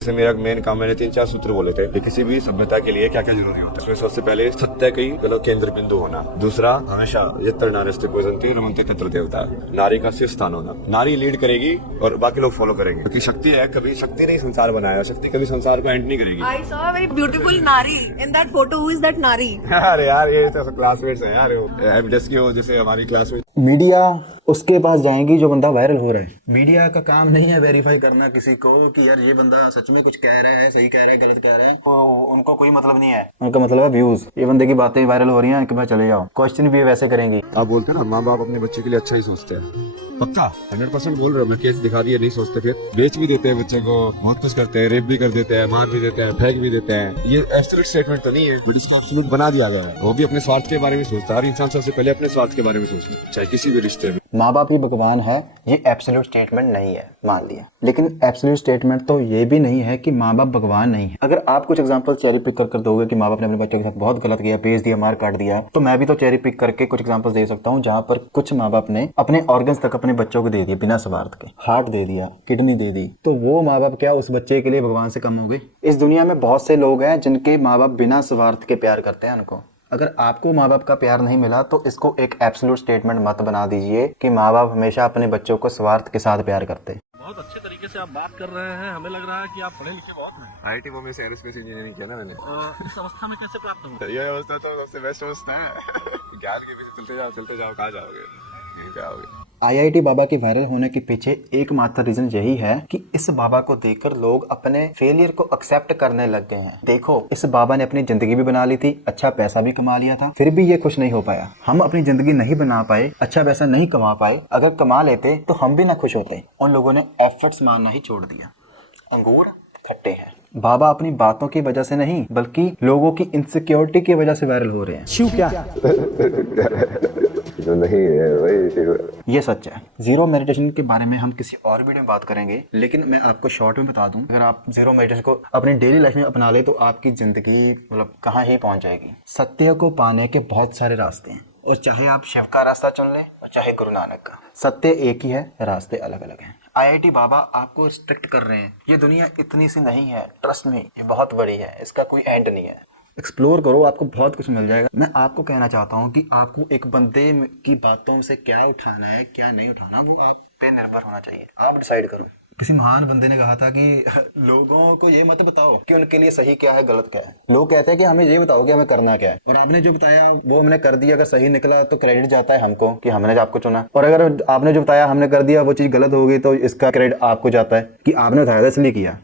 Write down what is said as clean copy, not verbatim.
जैसे मेरा मेन काम, मैंने 3-4 सूत्र बोले थे कि किसी भी सभ्यता के लिए क्या क्या जरूरी होता है। उसमें सबसे पहले सत्य की मतलब केंद्र बिंदु होना। दूसरा, हमेशा यत्र नार्यस्ते पूजन्ते रमन्ते तत्र देवता, नारी का शीर्ष स्थान होना। नारी लीड करेगी और बाकी लोग फॉलो करेंगे, क्योंकि शक्ति है, कभी शक्ति नहीं संसार बनाया, शक्ति कभी संसार को एंड नहीं करेगी। I saw a very beautiful Nari in that photo. Who is that Nari? अरे यार, ये तो क्लासमेट्स हैं यार, एमडेस की हो जैसे हमारी क्लास में। मीडिया उसके पास जाएंगी जो बंदा वायरल हो रहा है। मीडिया का काम नहीं है वेरीफाई करना किसी को कि यार ये बंदा सच में कुछ कह रहा है, सही कह रहा है, गलत कह रहा है। उनको कोई मतलब नहीं है, उनका मतलब है व्यूज। ये बंदे की बातें वायरल हो रही हैं कि भाई चले जाओ। क्वेश्चन भी वैसे करेंगी। आप बोलते हैं ना, माँ बाप अपने बच्चे के लिए अच्छा ही सोचते हैं। पक्का 100% बोल रहे हो, मैं केस दिखा दिया, नहीं सोचते, फिर बेच भी देते हैं बच्चे को, बहुत कुछ करते हैं, रेप भी कर देते हैं, मार भी देते हैं, फेंक भी देते हैं। ये एब्सोल्यूट स्टेटमेंट तो नहीं है, बट इसको एब्सोल्यूट बना दिया गया है। वो भी अपने स्वार्थ के बारे में सोचता है। हर इंसान सबसे पहले अपने स्वार्थ के बारे में सोचता है, चाहे किसी भी रिश्ते में। माँ बाप ही भगवान है, ये एब्सोल्यूट स्टेटमेंट नहीं है, मान लिया। लेकिन एब्सोल्यूट स्टेटमेंट तो ये भी नहीं है कि माँ बाप भगवान नहीं है। अगर आप कुछ एग्जांपल चेरी पिक कर दोगे कि माँ बाप ने अपने बच्चों के साथ बहुत गलत किया, बेच दिया, मार काट दिया, तो मैं भी तो चेरी पिक करके कुछ एग्जांपल दे सकता हूँ जहाँ पर कुछ माँ बाप ने अपने ऑर्गन्स तक अपने बच्चों को दे दिए बिना स्वार्थ के। हार्ट दे दिया, किडनी दे दी, तो वो माँ बाप क्या उस बच्चे के लिए भगवान से कम हो गए? इस दुनिया में बहुत से लोग हैं जिनके माँ बाप बिना स्वार्थ के प्यार करते हैं उनको। अगर आपको माँ बाप का प्यार नहीं मिला तो इसको एक एब्सोल्यूट स्टेटमेंट मत बना दीजिए कि माँ बाप हमेशा अपने बच्चों को स्वार्थ के साथ प्यार करते हैं। बहुत अच्छे तरीके से आप बात कर रहे हैं, हमें लग रहा है कि आप पढ़े लिखे बहुत हैं। आईआईटी बॉम्बे से एरोस्पेस इंजीनियरिंग किया ना मैंने। इस अवस्था में कैसे प्राप्त हुआ? ये अवस्था तो सबसे बेस्ट अवस्था है। ज्ञान के पीछे चलते जाओ, कहाँ जाओगे? यहीं पे आओगे। आईआईटी बाबा के वायरल होने के पीछे एकमात्र रीजन यही है कि इस बाबा को देखकर लोग अपने फेलियर को एक्सेप्ट करने लग गए हैं। देखो, इस बाबा ने अपनी जिंदगी भी बना ली थी, अच्छा पैसा भी कमा लिया था, फिर भी ये खुश नहीं हो पाया। हम अपनी जिंदगी नहीं बना पाए, अच्छा पैसा नहीं कमा पाए, अगर कमा लेते तो हम भी ना खुश होते। उन लोगों ने एफर्ट्स मारना ही छोड़ दिया। अंगूर खट्टे हैं। बाबा अपनी बातों की वजह से नहीं बल्कि लोगों की इनसिक्योरिटी की वजह से वायरल हो रहे हैं। शिव क्या जो नहीं है वही। ये सच है। जीरो मेडिटेशन के बारे में हम किसी और वीडियो में बात करेंगे, लेकिन मैं आपको शॉर्ट में बता दूं, अगर आप जीरो मेडिटेशन को अपनी डेली लाइफ में अपना ले तो आपकी जिंदगी मतलब कहाँ ही पहुंच जाएगी। सत्य को पाने के बहुत सारे रास्ते हैं, और चाहे आप शिव का रास्ता चुन लें और चाहे गुरु नानक का, सत्य एक ही है, रास्ते अलग अलग हैं। आईआईटी बाबा आपको रिस्ट्रिक्ट कर रहे हैं। ये दुनिया इतनी सी नहीं है, ट्रस्ट मी, ये बहुत बड़ी है, इसका कोई एंड नहीं है। एक्सप्लोर करो, आपको बहुत कुछ मिल जाएगा। मैं आपको कहना चाहता हूँ कि आपको एक बंदे की बातों से क्या उठाना है क्या नहीं उठाना, वो आप पे निर्भर होना चाहिए। आप डिसाइड करो। किसी महान बंदे ने कहा था कि लोगों को ये मत बताओ कि उनके लिए सही क्या है गलत क्या है। लोग कहते हैं कि हमें ये बताओ कि हमें करना क्या है, और आपने जो बताया वो हमने कर दिया। अगर सही निकला तो क्रेडिट जाता है हमको कि हमने आपको चुना, और अगर आपने जो बताया हमने कर दिया वो चीज़ गलत हो गई तो इसका क्रेडिट आपको जाता है कि आपने उठाया था इसलिए किया।